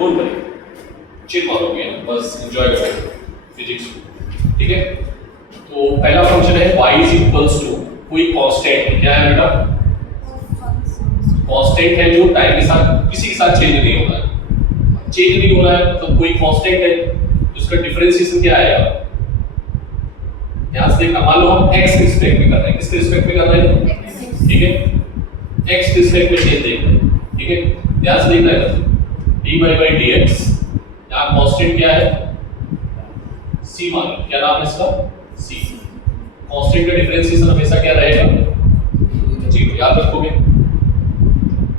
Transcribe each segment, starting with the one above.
Don't worry, chill मारोगे बस enjoy करो फिजिक्स को, ठीक है। तो पहला फंक्शन है y इज इक्वल्स टू कोई कांस्टेंट है, क्या है बेटा? कांस्टेंट है जो टाइम के साथ किसी के साथ चेंज नहीं हो रहा है, चेंज नहीं हो रहा है मतलब कोई कांस्टेंट है, उसका डिफरेंशिएशन क्या आएगा? यहां से देखना, मान लो हम x के रिस्पेक्ट में कर रहे हैं, किसके रिस्पेक्ट में कर रहे हैं? ठीक है, x के रिस्पेक्ट में चेंज देख रहे हैं, ठीक है। ध्यान से देखना है dy/dx, यहाँ कांस्टेंट क्या है? c मान लो, क्या नाम है इसका? c। कांस्टेंट का डिफरेंशिएशन हमेशा क्या रहेगा? 0। याद रखोगे,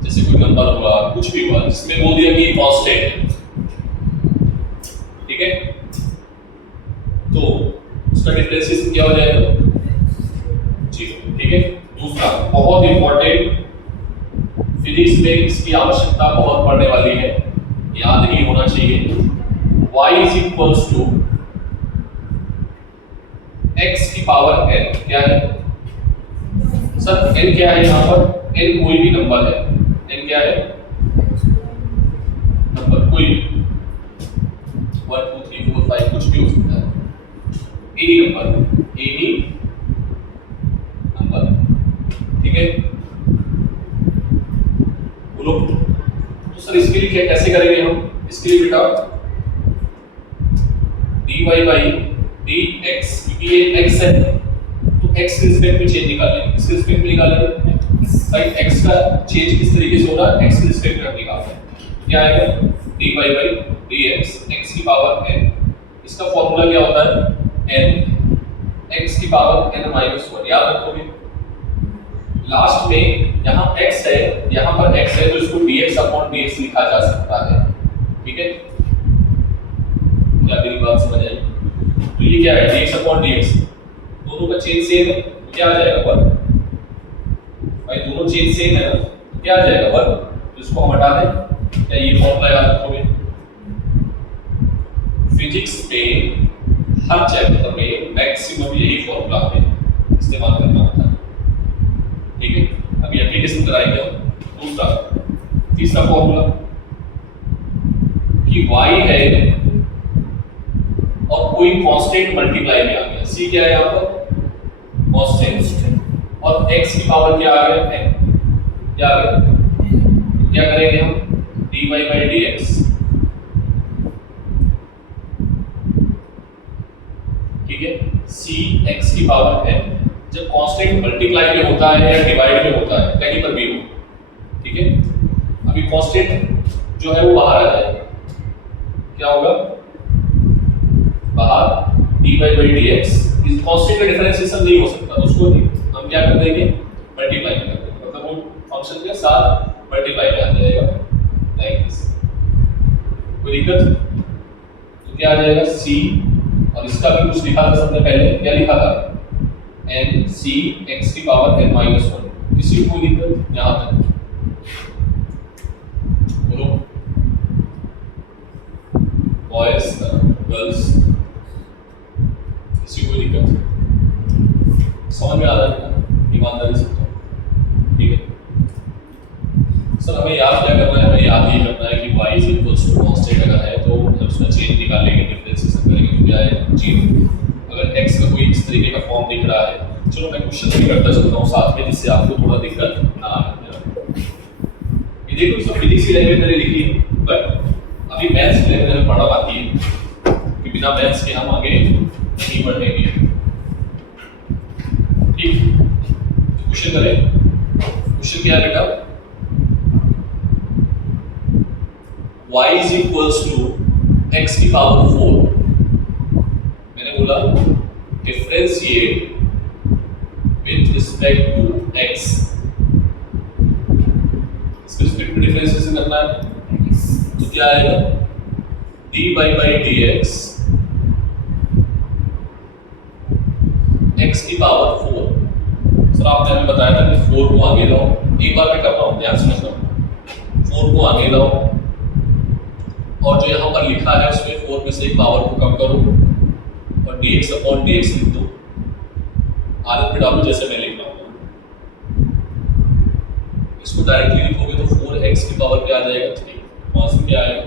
जैसे कोई नंबर हुआ, कुछ भी हुआ, जिसमें बोल दिया कि कांस्टेंट है, ठीक है, तो उसका डिफरेंशिएशन क्या हो जाएगा? 0, ठीक है। दूसरा बहुत इंपॉर्टेंट, फिजिक्स में इसकी आवश्यकता बहुत पड़ने वाली है, याद नहीं होना चाहिए। y is equals to x की पावर n, क्या है सर? n क्या है यहाँ पर? n कोई भी नंबर है, n क्या है? नंबर कोई भी, 1 2 3 4 5 कुछ भी हो सकता है, एनी नंबर, ठीक है। बोलो तो सर इसके लिए क्या कैसे करेंगे हम? इसके लिए बेटा dy/dx, क्योंकि ये x है तो x के रिस्पेक्ट में चेंज निकालेंगे, किसके रिस्पेक्ट में निकालेंगे भाई? x का चेंज किस तरीके से हो रहा है? x के रिस्पेक्ट में निकालना है, क्या आएगा? dy/dx x की पावर n, इसका फॉर्मूला क्या होता है? n x की पावर n - 1, याद रखोगे। लास्ट में यहाँ x है, यहाँ पर x है, तो इसको dx/dx लिखा जा सकता है, ठीक है। क्या मेरी बात समझ आई? तो ये क्या है? dx/dx, दोनों का चेंज सेम है, क्या आ जाएगा? वर्ग। भाई दोनों चेंज सेम है ना, क्या आ जाएगा? वर्ग। तो इसको हम हटा दें, क्या ये फॉर्मूला याद रखोगे? फिजिक्स में हर चैप्टर में मैक्सिमम यही फॉर्मूला हमें इस्तेमाल करना होता है, ठीक है। अभी एप्लीकेशन कराएंगे हम। तीसरा फॉर्मूला कि y है और कोई कांस्टेंट मल्टीप्लाई में आ गया, c क्या है यहाँ पर? कांस्टेंट, और x की पावर क्या आ गया? n, क्या आ गया? क्या करेंगे हम? dy/dx, ठीक है, c x की पावर n। जब कांस्टेंट मल्टीप्लाई में होता है या डिवाइड में होता है, कहीं पर भी हो, ठीक है। अभी कांस्टेंट जो है वो बाहर आ जाएगा, क्या होगा? बाहर dy/dx, इस कांस्टेंट का डिफरेंशिएशन नहीं हो सकता, तो उसको हम क्या कर देंगे? मल्टीप्लाई कर देंगे, मतलब वो फंक्शन के साथ मल्टीप्लाई में आ जाएगा, लाइक दिस। कोई दिक्कत? तो क्या आ जाएगा? c, और इसका भी कुछ लिखा था सबने पहले, क्या लिखा था? n c x की पावर n - 1। किसी को कोई दिक्कत यहाँ तक? बोलो बॉयज गर्ल्स, किसी को दिक्कत? समझ में आ रहा है? ईमानदारी से, ठीक है। सर हमें याद क्या करना है? हमें याद ये करना है कि y is equals to constant अगर है तो जब उसका चेंज निकालेंगे, डिफरेंशिएशन करेंगे तो क्या आएगा? 0। अगर x का कोई इस तरीके का फॉर्म दिख रहा है, चलो मैं क्वेश्चन भी करता चलता हूँ साथ में, जिससे आपको थोड़ा दिक्कत ना आए। ये देखो इसमें फिजिक्स की लैंग्वेज मैंने लिखी है, बट अभी मैथ्स की लैंग्वेज में पढ़ना बाकी है, कि बिना मैथ्स के हम आगे नहीं बढ़ेंगे, ठीक। क्वेश्चन करें। क्वेश्चन क्या है बेटा? y is equals to x की पावर 4। मैंने बोला differentiate with respect to x, इसके रिस्पेक्ट में डिफरेंशिएशन करना है, तो क्या आएगा? dy/dx x की पावर 4। सर आपने हमें बताया था कि 4 को आगे लाओ, एक बार मैं कर रहा हूँ, ध्यान से समझना। 4 को आगे लाओ और जो यहाँ पर लिखा है उसमें 4 में से एक पावर को कम करो और dx/dx लिख दो, आदत में डालो जैसे मैं लिख रहा हूँ। इसको डायरेक्टली लिखोगे तो 4x की पावर क्या आ जाएगा? 3। वहाँ से क्या आएगा?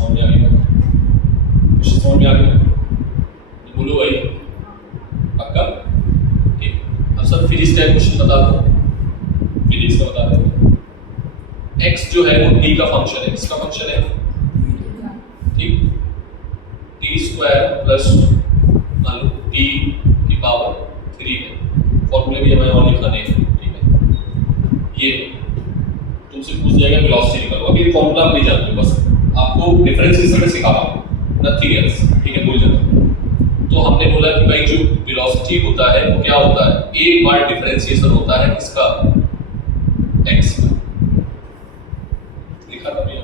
समझ में आ गई बात? कुछ समझ में आ गई? बोलो भाई, पक्का? ठीक। अब सर फिजिक्स टाइप क्वेश्चन बता दो, फिजिक्स का बता दो। x जो है वो t का फंक्शन है, किसका फंक्शन है? ठीक, t स्क्वायर प्लस मान लो t की पावर 3 है। फॉर्मूले भी हमें और लिखाने हैं, ठीक है? ये तुमसे पूछ जाएगा वेलोसिटी निकालो, अभी फॉर्मूला आप नहीं जानते, बस आपको डिफरेंशिएशन सिखा रहा हूं, नथिंग एल्स, ठीक है? भूल जाओ। तो हमने बोला कि भाई जो वेलोसिटी होता है वो क्या होता है? एक बार डिफरेंशिएशन होता है किसका? x का। लिखा था भैया?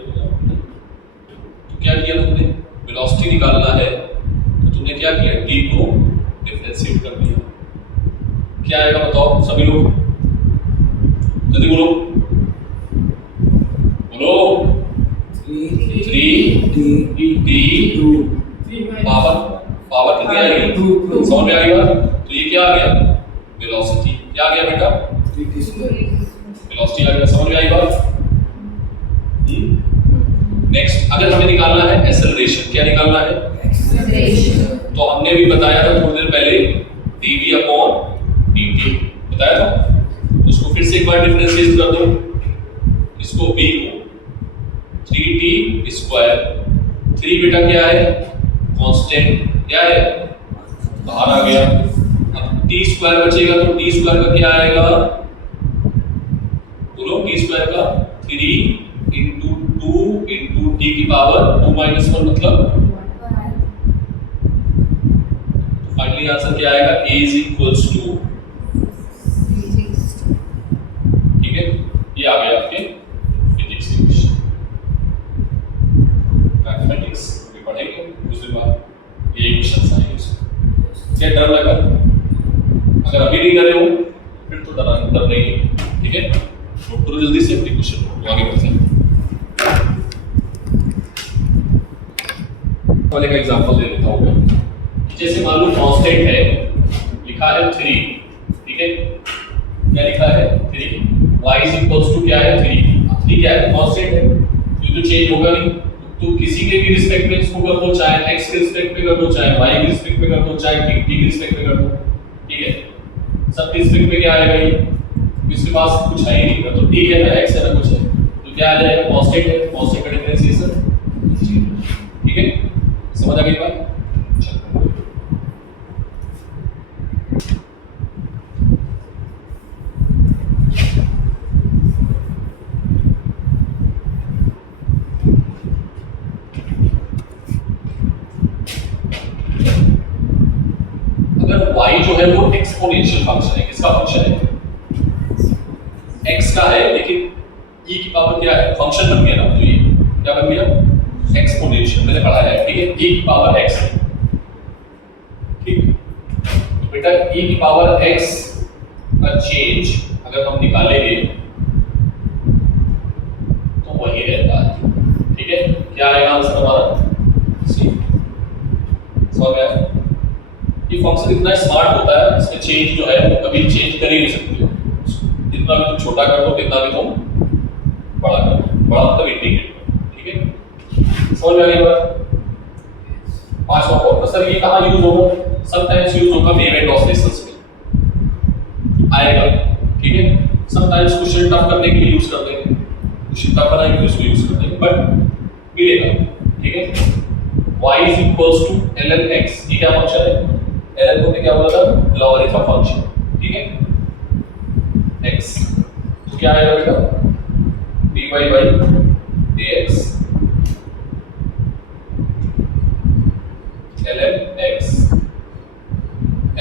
तो क्या किया तुमने? वेलोसिटी निकालना है तो तुमने क्या किया? t को डिफरेंशिएट कर दिया। क्या आएगा बताओ सभी लोग, जल्दी बोलो बोलो। 3t पावर कितनी आएगी? समझ में आ गई बात? तो ये क्या आ गया? वेलोसिटी। क्या आ गया बेटा? वेलोसिटी आ गया। समझ में आई बात? नेक्स्ट, अगर हमें निकालना है एक्सेलरेशन, क्या निकालना है? एक्सेलरेशन। तो हमने भी बताया था थोड़ी देर पहले, dv/dt बताया था। उसको फिर से एक बार डिफरेंशिएट कर दो, इसको v को 3t स्क्वायर, 3 बेटा क्या है? कांस्टेंट, क्या है? बाहर आ गया। अब t स्क्वायर बचेगा तो t स्क्वायर का क्या आएगा? बोलो, t स्क्वायर का 3 into 2 into t की पावर 2 - 1 मतलब फाइनली आंसर क्या आएगा? a is equals to, ठीक है? ये आ गया आपके फिजिक्स के क्वेश्चन। मैथमेटिक्स भी पढ़ेंगे कुछ दिन बाद, ये क्वेश्चन आएंगे उसमें। क्या डर लगा? अगर अभी नहीं डरे हो फिर तो डर नहीं है, ठीक है? नोट करो जल्दी से अपने क्वेश्चन को, आगे बढ़ते हैं। वाले का एग्जांपल दे देता हूं मैं। जैसे मान लो कांस्टेंट है, लिखा है 3, ठीक है? क्या लिखा है? 3। y इज इक्वल्स टू क्या है? 3। 3 क्या है? कांस्टेंट है, ये तो चेंज होगा नहीं। तो किसी के भी रिस्पेक्ट में इसको कर दो, चाहे x के रिस्पेक्ट में कर दो, चाहे y के रिस्पेक्ट में कर दो, चाहे t के रिस्पेक्ट में कर दो, ठीक है? सब के रिस्पेक्ट में क्या आएगा? ये इसके पास कुछ है ही नहीं, तो t है ना, x है ना, कुछ है, तो क्या आ जाएगा? कांस्टेंट है, कांस्टेंट का डिफरेंशिएशन, ठीक है? समझ आ गई बात? अगर y जो है वो एक्सपोनेंशियल फंक्शन है, किसका फंक्शन है? x का है, लेकिन e की पावर क्या है? फंक्शन बन गया ना, तो ये क्या बन गया? एक्सपोनेंशियल, मैंने पढ़ाया है, ठीक है? e की पावर x, ठीक? तो बेटा e की पावर x का चेंज अगर हम निकालेंगे तो वही रहता है, ठीक है? क्या आएगा आंसर हमारा? सी। समझ गया? ये फंक्शन इतना स्मार्ट होता है, इसमें चेंज जो है वो कभी चेंज कर ही नहीं सकते हो। जितना भी तुम छोटा कर दो, कितना भी तुम बड़ा कर दो, बड़ा मतलब इंटीग्रेट, ठीक है? समझ में आ गई बात? पांचवा फॉर्मूला सर ये कहाँ यूज होगा? समटाइम्स यूज होगा वेव एंड ऑसिलेशंस में आएगा, ठीक है? समटाइम्स क्वेश्चन टफ करने के लिए यूज कर देंगे, क्वेश्चन टफ बनाएंगे तो इसको यूज कर देंगे, बट मिलेगा, ठीक है? y is equals to ln x, ये क्या फंक्शन है? ln को क्या बोला था? लॉगरिथम फंक्शन, ठीक है? x तो क्या आएगा बेटा? dy by dx ln x।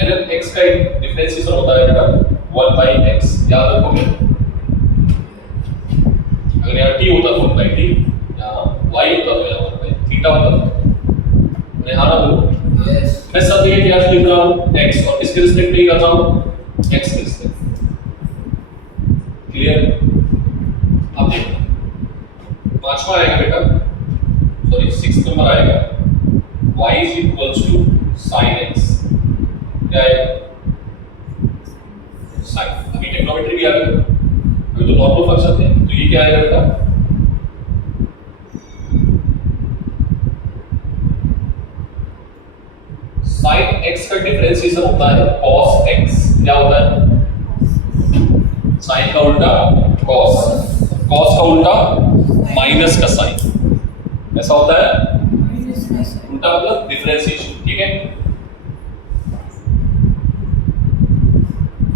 ln x का डिफरेंशिएशन होता है बेटा 1 by x, याद रखोगे? अगर यहाँ t होता तो 1 by t, यहाँ y होता तो यहाँ 1 by थीटा होता तो यहाँ ना बोलो। मैं सब जगह क्या लिख रहा हूँ? x, और किसके रिस्पेक्ट में कर रहा हूँ? x के रिस्पेक्ट। क्लियर? अब देखो पांचवा आएगा बेटा, सॉरी 6th नंबर आएगा, y is equals to sin x। क्या है? sin। अभी टेक्नोमेट्री भी आ गई, अभी तो नॉर्मल फंक्शन थे, तो ये क्या आएगा बेटा? x का डिफरेंशिएशन होता है cos x, क्या होता है sin का उल्टा cos, cos का उल्टा माइनस का sin, ऐसा होता है उल्टा मतलब डिफरेंशिएशन, ठीक है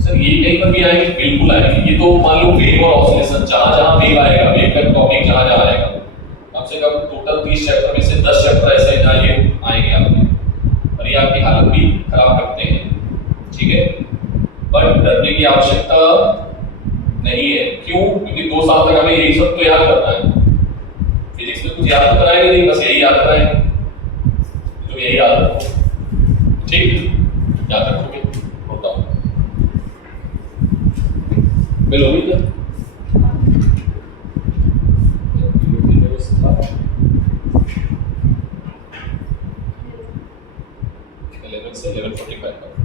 सर। ये कहीं पर भी आएंगे, बिल्कुल आएंगे। ये तो मान लो वेव और ऑसिलेशन, जहां जहां वेव आएगा, वेव का टॉपिक जहां जहां आएगा, कम से कम टोटल 30 चैप्टर में से 10 चैप्टर ऐसे हैं जहां ये आएंगे आपके, और ये आपकी हालत भी खराब करते हैं, ठीक है। बट डरने की आवश्यकता नहीं है, क्यों? क्योंकि 2 साल तक हमें यही सब तो याद करना है। फिजिक्स में कुछ याद तो कराएंगे नहीं, बस यही याद कराएंगे, तो यही याद रखो, ठीक, याद रखोगे, होता हूँ बिल होगी क्या? 11 से 11:45 तक।